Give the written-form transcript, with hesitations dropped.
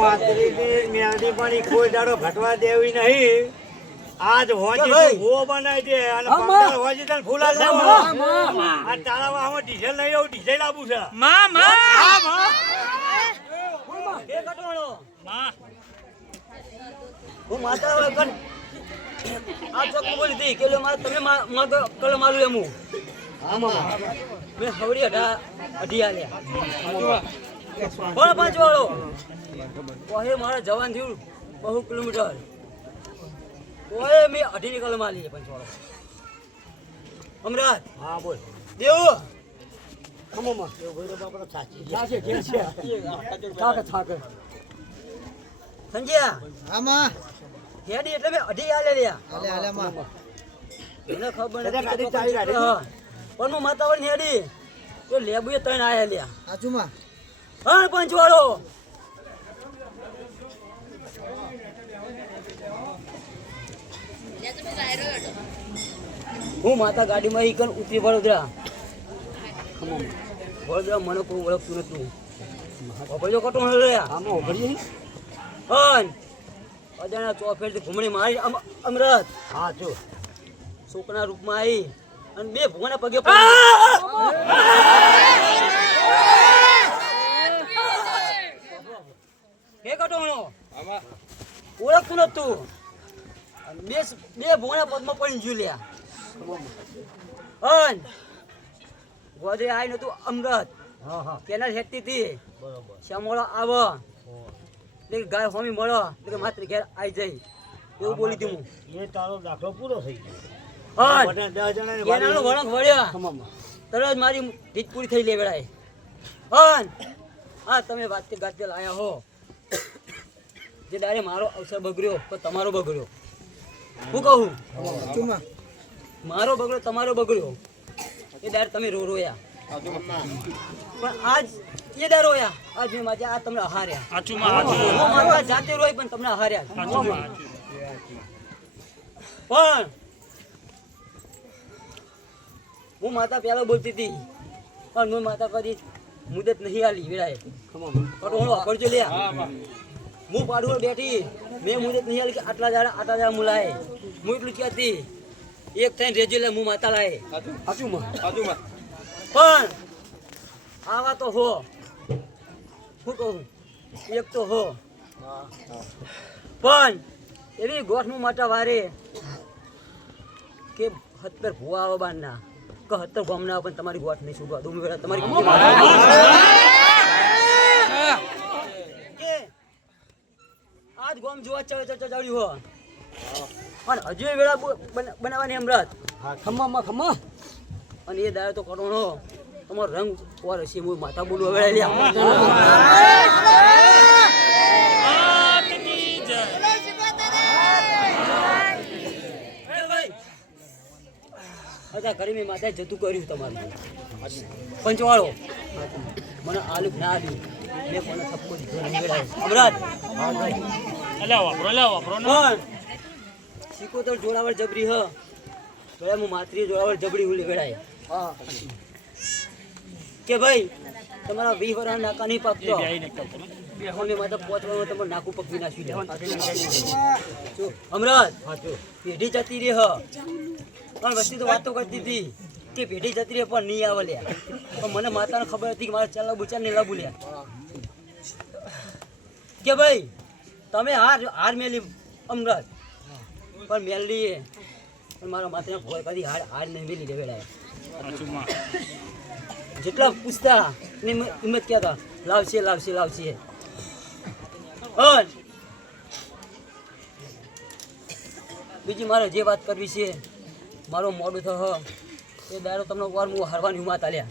માતરીની મેલડી પણ કોઈ દાડો ઘટવા દેવી નહીં. આજ હોજી વો બનાવી દે અને 15 હોજી તને ફૂલા છે. આ તારામાં આમાં ડીઝલ નહીં આવું, ડીઝલ આપું છે. કે કટોળો હું માતા વગર આ ચોક બોલી હતી કે મારે તમે કલ મારું એમ મેં હવડી અઢી આલ્યા પણ 5 વાળો કોહે મારા જવાન થયું બહુ કિલોમીટર કોહે મેં અઢી ની કલમ આલી 5 વાળો અમરાજ હા બોલ દેવો ખમોમાં એવું ભાઈ તો બાપડો સાચી છે. સંજ્યા આમાં હેડી એટલે મેં અઢી આલે લ્યા આલે માં મને ખબર બધા નથી ગાડી ચાવી ગાડી. પણ હું માતાવર હેડી તો લેબુએ 3 આયા લ્યા આજુમાં હા 5 વાળો હું માતા ગાડીમાં ઈ કન ઉતરી વડોદરા વડોદરા મને કોઈ ઓળખતું નતું ભજો કટો રહ્યા આમાં ઉભરી હન અજાણા ચોફેરથી ઘૂમણી મારી અમરત હા જો છોકરા રૂપમાં આવી અને 2 ભૂવાના પગે હે કટોણો ઓળખતું નતું બે ભૂવાના પગમાં પડી ગયું લ્યા હન ગોદરે આવી નતું અમરત હા હા કેનાલ હેઠતી હતી બરોબર શ્યામોળો આવો એટલે ગાય હોમી મળો એટલે માત્ર ઘેર આવી જાય એવું બોલી હતી હું એ તારો દાખલો પૂરો થઈ ગયો. હન બધા 10 જણાની કેનાલનો વળંક વળ્યા ખમામાં તરત મારી રીત પૂરી થઈ લે વેળાએ હન હા તમે વાતે ગાતે લાયા હો જે દાડે મારો અવસર બગડ્યો તો તમારો બગડ્યો હું કહું આજુમાં મારો બગડ્યો તમારો બગડ્યો એ દાડે તમે રોયા પણ આજ એ દાડે રોયા આજ મેં માજે આ તમને હાર્યા હું મારા જાતે રોઈ પણ તમને હાર્યા પણ હું માતા પહેલા બોલતી હતી પણ હું માતા કદી મુદત નહીં આલી વેળાએ ખમામાં પણ હું વાપરજો લે હું પાડું બેઠી મેં મુદત નહીં આલી કે આટલા દાડા મુલાય હું એટલું કહેતી એક થઈને રેજો લે હું માતા લાય હાચુમાં પણ આવા તો હો શું કહું એક તો હો પણ એવી ગોઠનું માટા વારે કે 70 ભૂવા આવો બારના કે 70 ગામના પણ તમારી ગોઠ નહીં સુગવા દઉં વેળા તમારી કે આજ ગોમ જોવા ચડ્યું હો પણ હજુ એ વેળા બનાવવાની અમરત ખમામાં ખમા અને એ દાડે તો કરોણો તમારો રંગ ઓર હશે હું માથા બોલું હવે લ્યા અચ્છા કરી મેં માથાએ જતું કર્યું તમારું પંચવાળો મને આલુ ના આલ્યું મેં કોને થપ્પો દીધો અમરાજ સિકોતર જોડાવર જબરી હ ગળા હું માત્રી જોડાવર જબરી ઉલી ગળાય કે ભાઈ તમારા 20 વર્ષ નાકા નહીં પાકતો અમે માતા 5 વર્ષમાં તમારું નાકું પકવી નાખ્યું જો અમરાજ પેઢી જતી રહી હ પણ વસ્તી તો વાતો કરતી હતી કે પેઢી જતી રહી પણ નહીં આવે લ્યા પણ મને માતાને ખબર હતી કે મારા ચાલા બુચાર ને લાબુ લ્યા કે ભાઈ તમે હાર મેલી અમરાજ પણ મેલી પણ મારા માતાને ભોય કદી હાર નહીં મેલી દેવેડાય જેટલા પૂછતા ને હિંમત કહેતા લાવશે બીજી મારે જે વાત કરવી છે મારો મોડું થયો એ દાડો તમને વાર હું હારવાની હિંમત આલ્યા